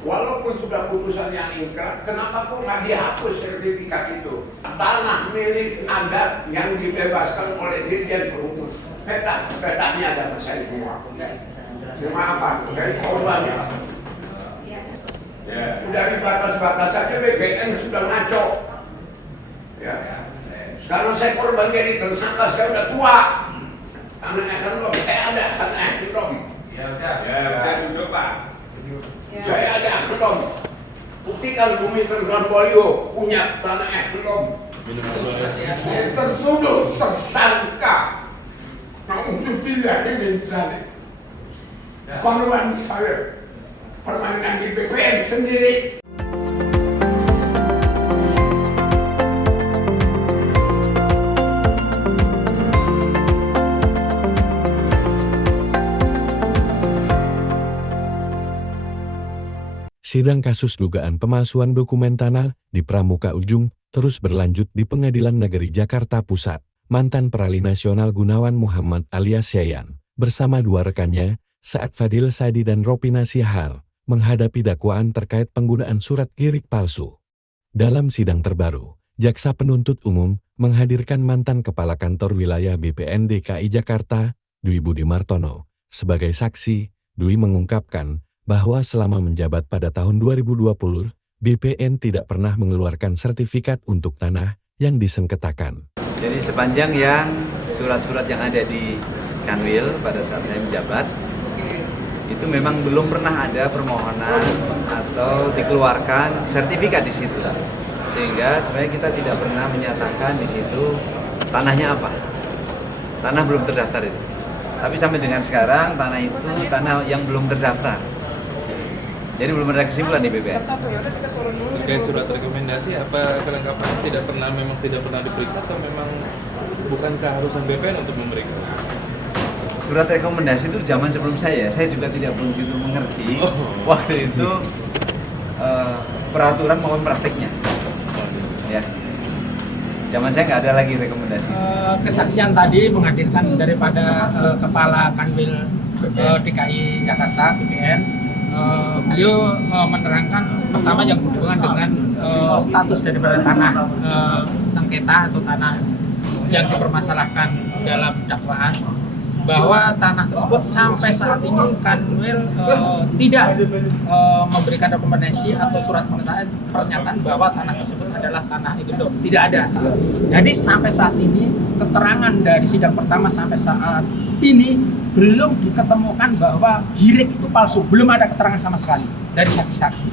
Walaupun sudah putusan yang ingkrah, kenapa kok nggak dihapus sertifikat itu? Tanah milik adat yang dibebaskan oleh Dirjen Perhubungan. Petanya ada saya semua. Cuma apa? Dari korbannya. Ya. Dari batas-batas saja BPN sudah ngaco. Ya. Sekarang saya korban jadi tersangka, saya udah tua. Tanahnya kan belum, saya ada tanahnya belum. Ya udah. Ya, saya duduk Pak. Ya. Saya ada belum. Buktikan Bumi Tergelam Polio punya tanah belum. Tertuduh, tersangka. Na'udzubillah min dzalik. Korban saya permainan di BPN sendiri. Sidang kasus dugaan pemalsuan dokumen tanah di Pramuka Ujung terus berlanjut di Pengadilan Negeri Jakarta Pusat. Mantan Perali Nasional Gunawan Muhammad alias Yayan bersama dua rekannya, Saad Fadil Sadi dan Ropina Sihal, menghadapi dakwaan terkait penggunaan surat kirik palsu. Dalam sidang terbaru, Jaksa Penuntut Umum menghadirkan mantan Kepala Kantor Wilayah BPN DKI Jakarta, Dwi Budi Martono. Sebagai saksi, Dwi mengungkapkan bahwa selama menjabat pada tahun 2020, BPN tidak pernah mengeluarkan sertifikat untuk tanah yang disengketakan. Jadi sepanjang yang surat-surat yang ada di Kanwil pada saat saya menjabat, itu memang belum pernah ada permohonan atau dikeluarkan sertifikat di situ. Sehingga sebenarnya kita tidak pernah menyatakan di situ tanahnya apa. Tanah belum terdaftar itu. Tapi sampai dengan sekarang tanah itu tanah yang belum terdaftar. Jadi belum ada kesimpulan di BPN. Terkait surat rekomendasi, apa kelengkapan memang tidak pernah diperiksa atau memang bukan keharusan BPN untuk memeriksa? Surat rekomendasi itu zaman sebelum saya juga tidak begitu mengerti waktu itu peraturan maupun praktiknya. Ya, zaman saya nggak ada lagi rekomendasi. Kesaksian tadi menghadirkan daripada Kepala Kanwil DKI Jakarta BPN. Beliau menerangkan pertama yang berhubungan dengan status daripada tanah sengketa atau tanah yang dipermasalahkan dalam dakwaan, bahwa tanah tersebut sampai saat ini Kanwil tidak memberikan rekomendasi atau surat pernyataan bahwa tanah tersebut adalah tanah Igendom. Tidak ada. Jadi sampai saat ini keterangan dari sidang pertama sampai saat ini belum diketemukan bahwa girik itu palsu. Belum ada keterangan sama sekali dari saksi-saksi.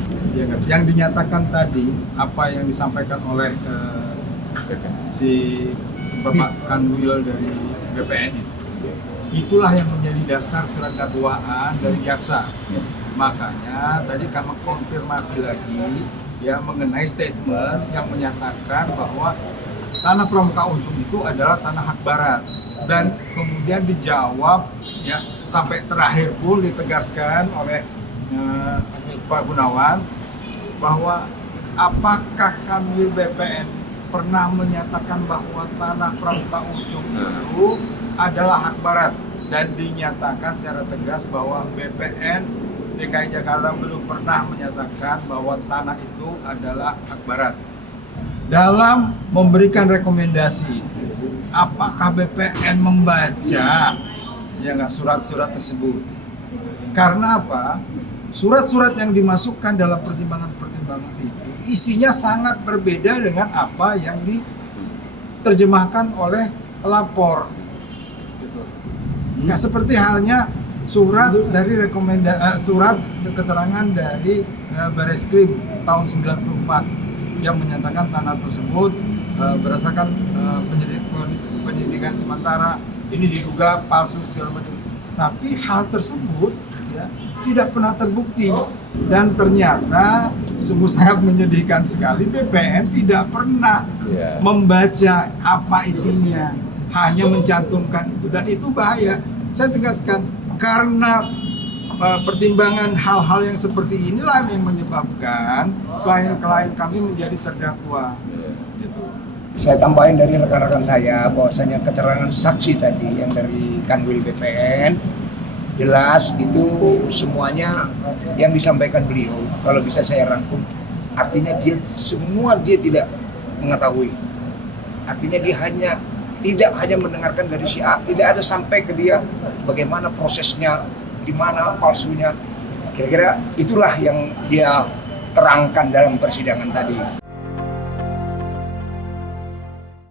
Yang dinyatakan tadi, apa yang disampaikan oleh si Bapak Kanwil dari BPN itulah yang menjadi dasar surat dakwaan dari jaksa. Makanya tadi kami konfirmasi lagi ya mengenai statement yang menyatakan bahwa tanah Pramuka Ujung itu adalah tanah hak barat, dan kemudian dijawab ya sampai terakhir pun ditegaskan oleh Pak Gunawan bahwa apakah Kanwil BPN pernah menyatakan bahwa tanah Pramuka Ujung itu adalah hak barat, dan dinyatakan secara tegas bahwa BPN DKI Jakarta belum pernah menyatakan bahwa tanah itu adalah hak barat. Dalam memberikan rekomendasi, apakah BPN membaca ya nggak surat-surat tersebut? Karena apa? Surat-surat yang dimasukkan dalam pertimbangan-pertimbangan itu isinya sangat berbeda dengan apa yang diterjemahkan oleh pelapor. Gitu. Nggak seperti halnya surat dari surat keterangan dari Bareskrim tahun 94 yang menyatakan tanah tersebut berdasarkan penyidikan sementara ini diduga palsu segala macam. Tapi hal tersebut ya tidak pernah terbukti, dan ternyata sungguh sangat menyedihkan sekali BPN tidak pernah membaca apa isinya, hanya mencantumkan itu, dan itu bahaya. Saya tegaskan, karena pertimbangan hal-hal yang seperti inilah yang menyebabkan klien-klien kami menjadi terdakwa. Gitu. Saya tambahin dari rekan-rekan saya bahwasanya keterangan saksi tadi yang dari Kanwil BPN Jelas itu semuanya yang disampaikan beliau, kalau bisa saya rangkum, artinya dia tidak mengetahui. Artinya dia tidak hanya mendengarkan dari si A, tidak ada sampai ke dia bagaimana prosesnya, di mana palsunya. Kira-kira itulah yang dia terangkan dalam persidangan tadi.